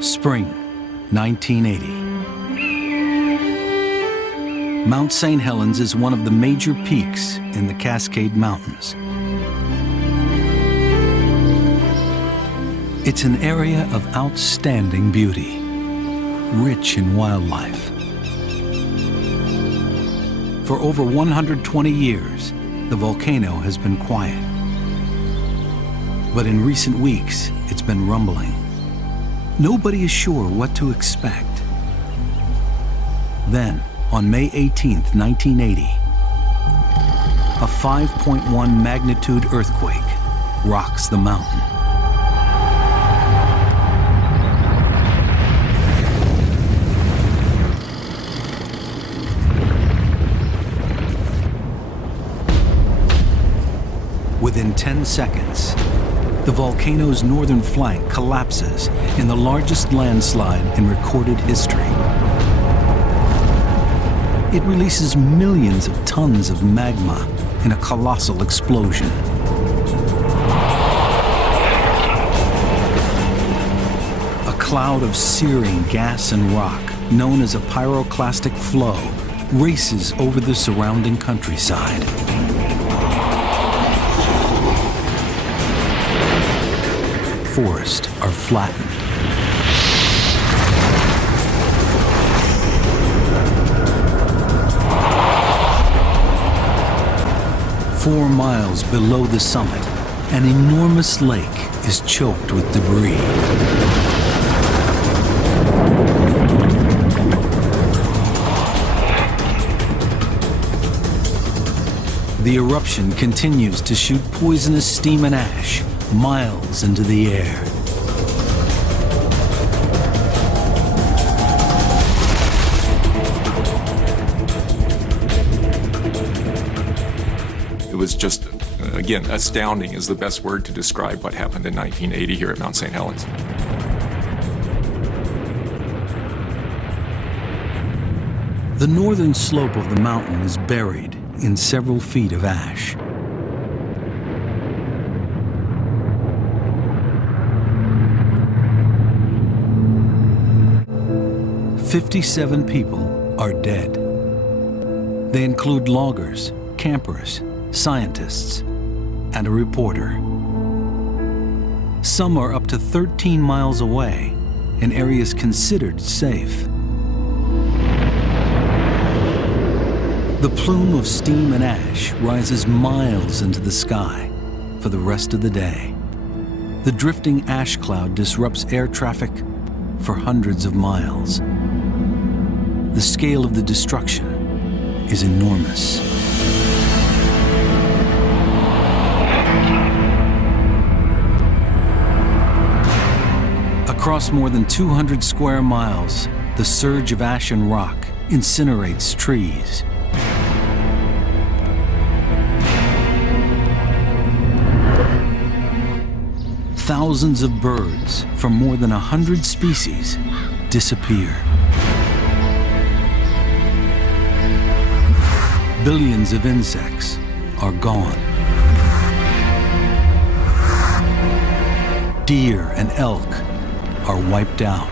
Spring, 1980. Mount Saint Helens is one of the major peaks in the Cascade Mountains. It's an area of outstanding beauty, rich in wildlife. For over 120 years, the volcano has been quiet. But in recent weeks, it's been rumbling. Nobody is sure what to expect. Then, on May 18th, 1980, a 5.1 magnitude earthquake rocks the mountain. Within 10 seconds, the volcano's northern flank collapses in the largest landslide in recorded history. It releases millions of tons of magma in a colossal explosion. A cloud of searing gas and rock, known as a pyroclastic flow, races over the surrounding countryside. Forests are flattened. Four miles below the summit, an enormous lake is choked with debris. The eruption continues to shoot poisonous steam and ash miles into the air. It was just, again, astounding is the best word to describe what happened in 1980 here at Mount Saint Helens. The northern slope of the mountain is buried in several feet of ash. "57 people are dead. They include loggers, campers, scientists, and a reporter. Some are up to 13 miles away in areas considered safe. The plume of steam and ash rises miles into the sky for the rest of the day. The drifting ash cloud disrupts air traffic for hundreds of miles. The scale of the destruction is enormous. Across more than 200 square miles, the surge of ash and rock incinerates trees. Thousands of birds from more than 100 species disappear. Billions of insects are gone. Deer and elk are wiped out.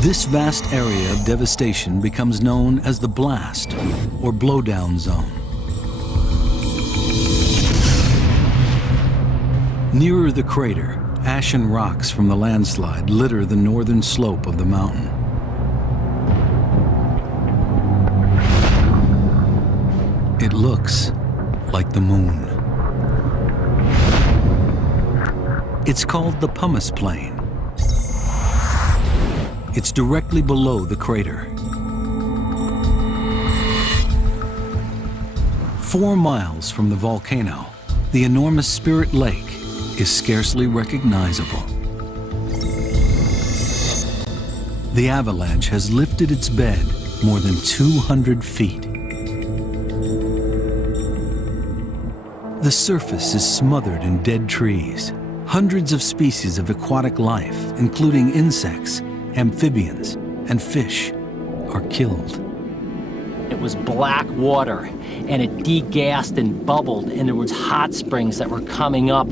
This vast area of devastation becomes known as the blast or blowdown zone. Nearer the crater, ash and rocks from the landslide litter the northern slope of the mountain. It looks like the moon. It's called the pumice plain. It's directly below the crater. 4 miles from the volcano, the enormous Spirit Lake is scarcely recognizable. The avalanche has lifted its bed more than 200 feet. The surface is smothered in dead trees. Hundreds of species of aquatic life, including insects, amphibians, and fish, are killed. it was black water, and it degassed and bubbled, and there was hot springs that were coming up.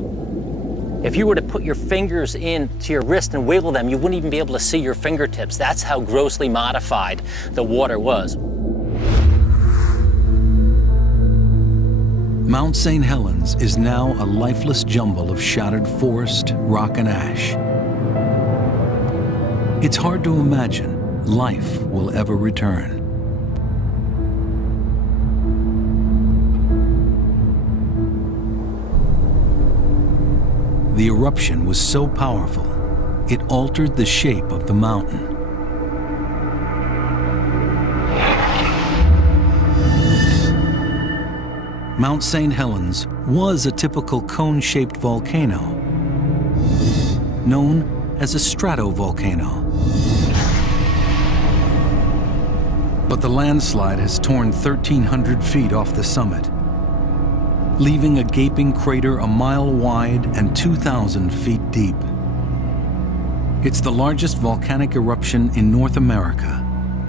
If you were to put your fingers into your wrist and wiggle them, you wouldn't even be able to see your fingertips. That's how grossly modified the water was. Mount Saint Helens is now a lifeless jumble of shattered forest, rock, and ash. It's hard to imagine life will ever return. The eruption was so powerful, it altered the shape of the mountain. Mount Saint Helens was a typical cone-shaped volcano, known as a stratovolcano. But the landslide has torn 1,300 feet off the summit, leaving a gaping crater a mile wide and 2,000 feet deep. It's the largest volcanic eruption in North America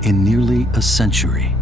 in nearly a century.